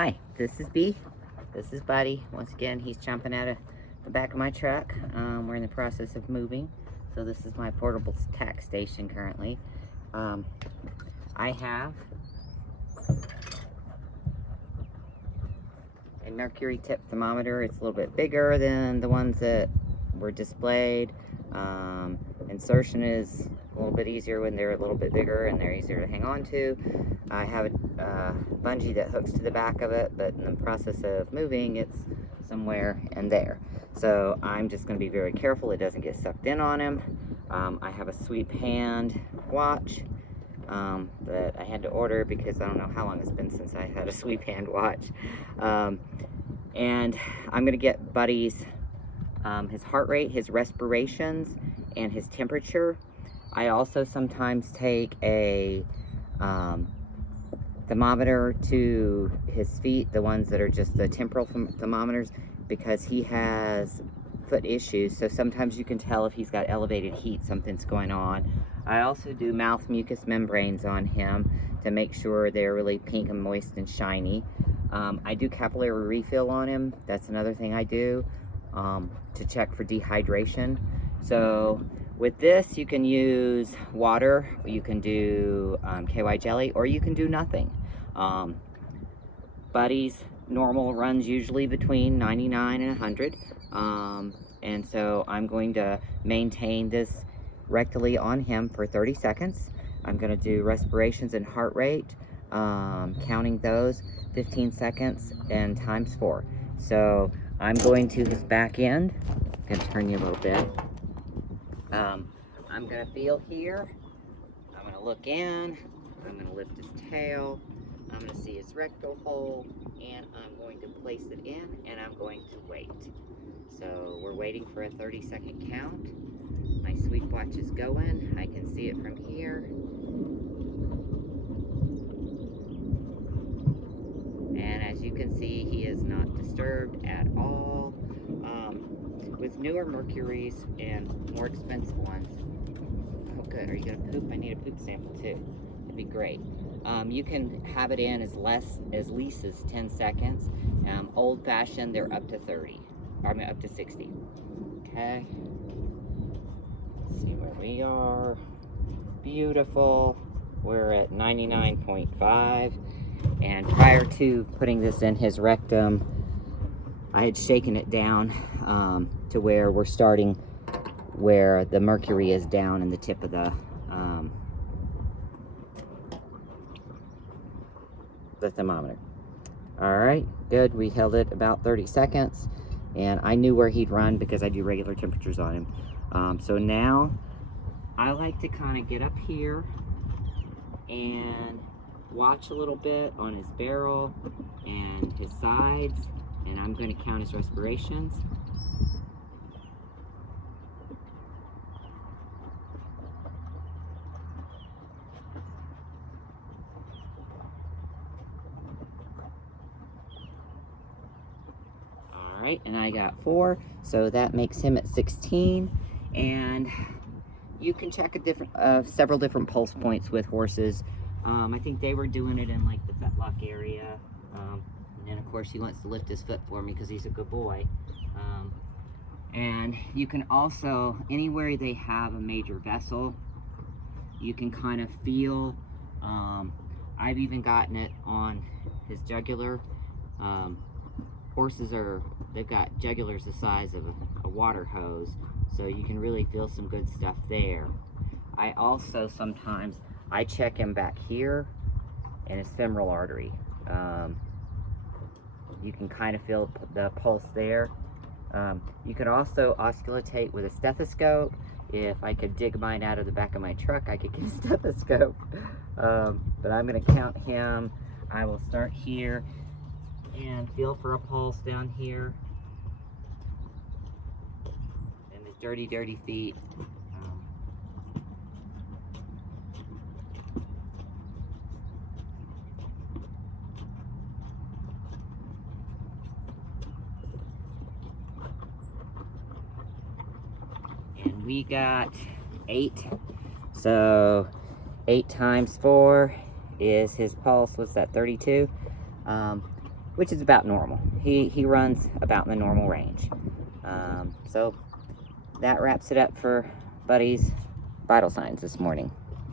Hi, this is B. This is Buddy. Once again, he's jumping out of the back of my truck. We're in the process of moving, so this is my portable tack station currently. I have a mercury tip thermometer. It's a little bit bigger than the ones that were displayed. Insertion is a little bit easier when they're a little bit bigger and they're easier to hang on to. I have a bungee that hooks to the back of it, but in the process of moving, it's somewhere in there. So I'm just going to be very careful it doesn't get sucked in on him. I have a sweep hand watch that I had to order because I don't know how long it's been since I had a sweep hand watch. And I'm going to get Buddy's his heart rate, his respirations, and his temperature. I also sometimes take a thermometer to his feet, the ones that are just the temporal thermometers, because he has foot issues, so sometimes you can tell if he's got elevated heat, something's going on. I also do mouth mucous membranes on him to make sure they're really pink and moist and shiny. I do capillary refill on him. That's another thing I do to check for dehydration. So with this, you can use water, you can do KY jelly, or you can do nothing. Buddy's normal runs usually between 99 and 100. And so I'm going to maintain this rectally on him for 30 seconds. I'm going to do respirations and heart rate, counting those 15 seconds and times 4. So I'm going to his back end. I'm going to turn you a little bit. I'm going to feel here. I'm going to look in. I'm going to lift his tail. I'm going to see his rectal hole, and I'm going to place it in, and I'm going to wait. So we're waiting for a 30-second count. My sweep watch is going. I can see it from here. And as you can see, he is not disturbed at all. With newer mercuries and more expensive ones. Oh good, are you gonna poop? I need a poop sample too. That'd be great. You can have it in as least as 10 seconds. Old fashioned, they're up to 30. I mean up to 60. Okay. Let's see where we are. Beautiful. We're at 99.5. And prior to putting this in his rectum, I had shaken it down to where we're starting where the mercury is down in the tip of the thermometer. All right, good. We held it about 30 seconds, and I knew where he'd run because I do regular temperatures on him. So now I like to kind of get up here and watch a little bit on his barrel and his sides, and I'm going to count his respirations. All right, and I got 4, so that makes him at 16. And you can check several different pulse points with horses. I think they were doing it in like the fetlock area. And of course he wants to lift his foot for me because he's a good boy. And you can also, anywhere they have a major vessel, you can kind of feel, I've even gotten it on his jugular. Horses they've got jugulars the size of a water hose, so you can really feel some good stuff there. I also sometimes, I check him back here in his femoral artery. You can kind of feel the pulse there. You can also auscultate with a stethoscope. If I could dig mine out of the back of my truck, I could get a stethoscope. But I'm going to count him. I will start here and feel for a pulse down here. And his dirty, dirty feet. And we got 8. So 8 times 4 is his pulse. What's that, 32? which is about normal. He runs about in the normal range. So that wraps it up for Buddy's vital signs this morning.